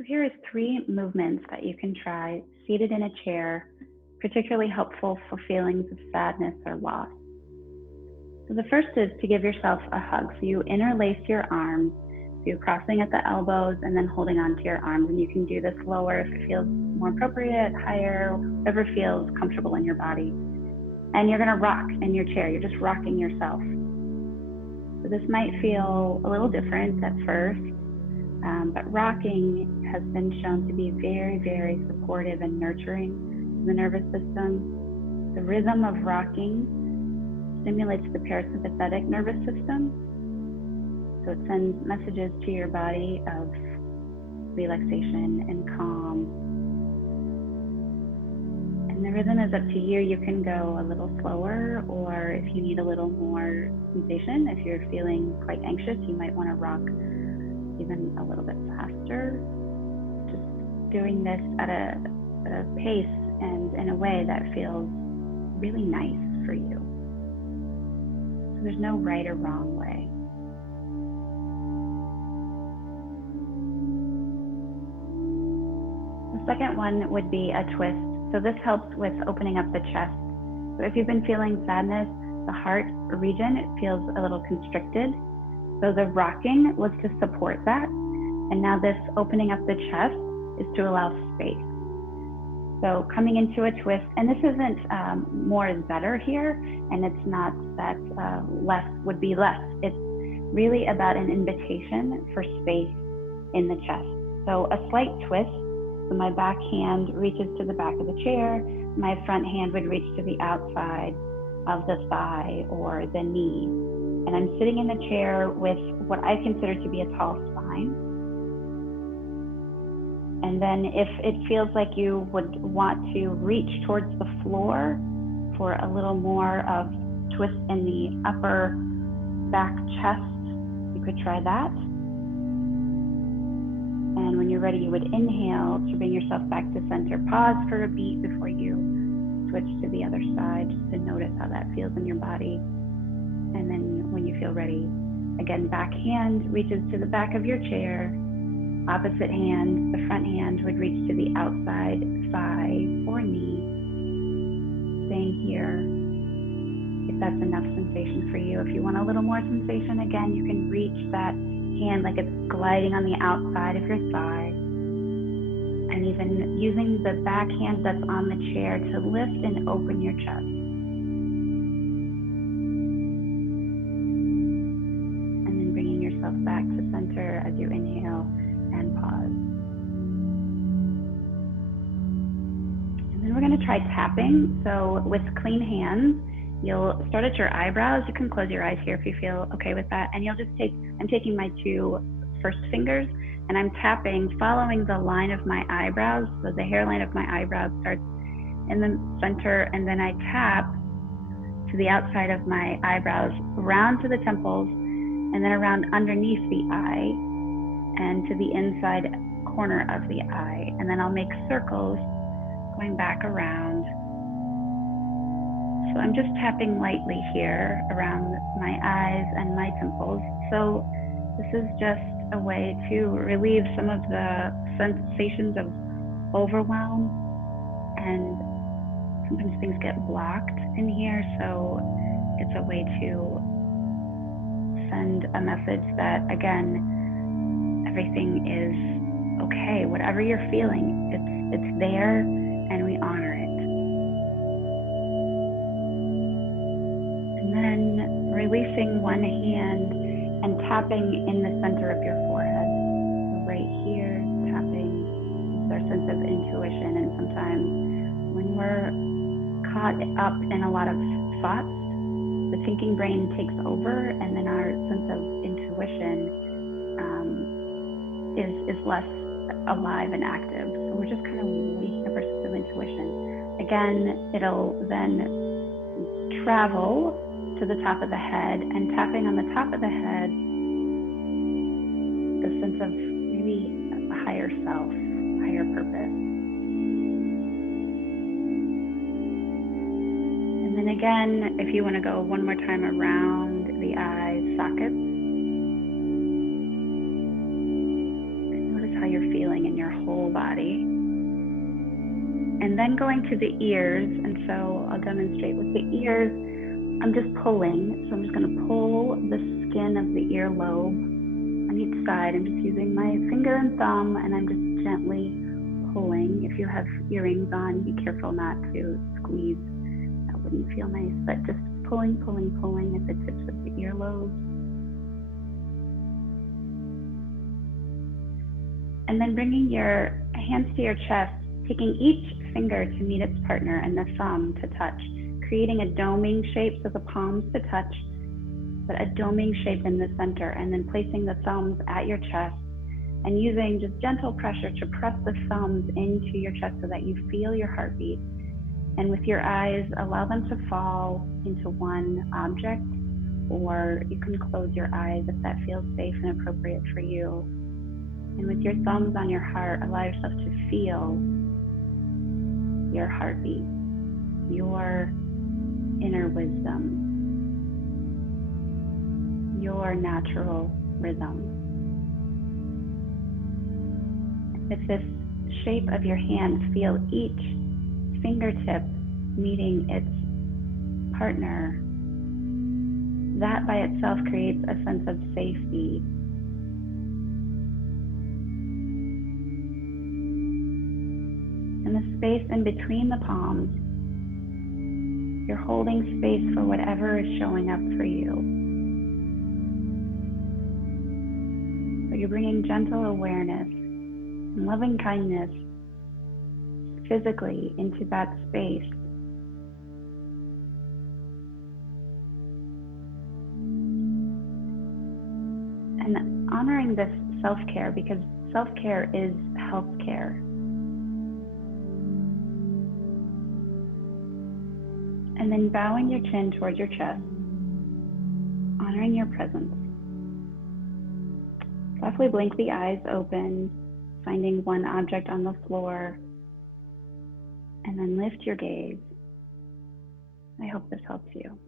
So here is 3 movements that you can try seated in a chair, particularly helpful for feelings of sadness or loss. So the first is to give yourself a hug. So you interlace your arms, so you're crossing at the elbows and then holding onto your arms. And you can do this lower if it feels more appropriate, higher, whatever feels comfortable in your body. And you're gonna rock in your chair. You're just rocking yourself. So this might feel a little different at first, but rocking has been shown to be very, very supportive and nurturing to the nervous system. The rhythm of rocking stimulates the parasympathetic nervous system. So it sends messages to your body of relaxation and calm. And the rhythm is up to you. You can go a little slower, or if you need a little more sensation, if you're feeling quite anxious, you might want to rock even a little bit faster. Just doing this at a pace and in a way that feels really nice for you. So there's no right or wrong way. The second one would be a twist. So this helps with opening up the chest. So if you've been feeling sadness, the heart region, it feels a little constricted. So the rocking was to support that. And now this opening up the chest is to allow space. So coming into a twist, and this isn't more is better here, and it's not that less would be less. It's really about an invitation for space in the chest. So a slight twist, so my back hand reaches to the back of the chair, my front hand would reach to the outside of the thigh or the knee. And I'm sitting in the chair with what I consider to be a tall spine. And then if it feels like you would want to reach towards the floor for a little more of twist in the upper back chest, you could try that. And when you're ready, you would inhale to bring yourself back to center. Pause for a beat before you switch to the other side, just to notice how that feels in your body. And then when you feel ready, again, back hand reaches to the back of your chair. Opposite hand, the front hand would reach to the outside thigh or knee. Staying here, if that's enough sensation for you. If you want a little more sensation, again, you can reach that hand like it's gliding on the outside of your thigh. And even using the back hand that's on the chair to lift and open your chest. Back to center as you inhale and pause. And then we're going to try tapping. So with clean hands, you'll start at your eyebrows. You can close your eyes here if you feel okay with that. And you'll just I'm taking my 2 first fingers and I'm tapping, following the line of my eyebrows. So the hairline of my eyebrows starts in the center, and then I tap to the outside of my eyebrows, around to the temples, and then around underneath the eye and to the inside corner of the eye. And then I'll make circles going back around. So I'm just tapping lightly here around my eyes and my temples. So this is just a way to relieve some of the sensations of overwhelm, and sometimes things get blocked in here. So it's a way to send a message that, again, everything is okay. Whatever you're feeling, it's there, and we honor it. And then releasing one hand and tapping in the center of your forehead. So right here, tapping is our sense of intuition. And sometimes when we're caught up in a lot of thoughts, the thinking brain takes over, and then our sense of intuition is less alive and active. So we're just kind of waking up our sense of intuition. Again, it'll then travel to the top of the head, and tapping on the top of the head, the sense of maybe a higher self, higher purpose. And then again, if you want to go one more time around the eye sockets, and notice how you're feeling in your whole body. And then going to the ears, and so I'll demonstrate with the ears. I'm just pulling, so I'm just going to pull the skin of the earlobe on each side. I'm just using my finger and thumb, and I'm just gently pulling. If you have earrings on, be careful not to squeeze. That wouldn't feel nice, but just pulling, pulling, pulling at the tips of the earlobes. And then bringing your hands to your chest, taking each finger to meet its partner and the thumb to touch, creating a doming shape, so the palms to touch, but a doming shape in the center, and then placing the thumbs at your chest and using just gentle pressure to press the thumbs into your chest so that you feel your heartbeat. And with your eyes, allow them to fall into one object, or you can close your eyes if that feels safe and appropriate for you. And with your thumbs on your heart, allow yourself to feel your heartbeat, your inner wisdom, your natural rhythm. With this shape of your hand, feel each fingertip meeting its partner. That by itself creates a sense of safety. And the space in between the palms, you're holding space for whatever is showing up for you. So you're bringing gentle awareness and loving kindness physically into that space. And honoring this self-care, because self-care is health-care. And then bowing your chin towards your chest, honoring your presence. Softly blink the eyes open, finding one object on the floor, and then lift your gaze. I hope this helps you.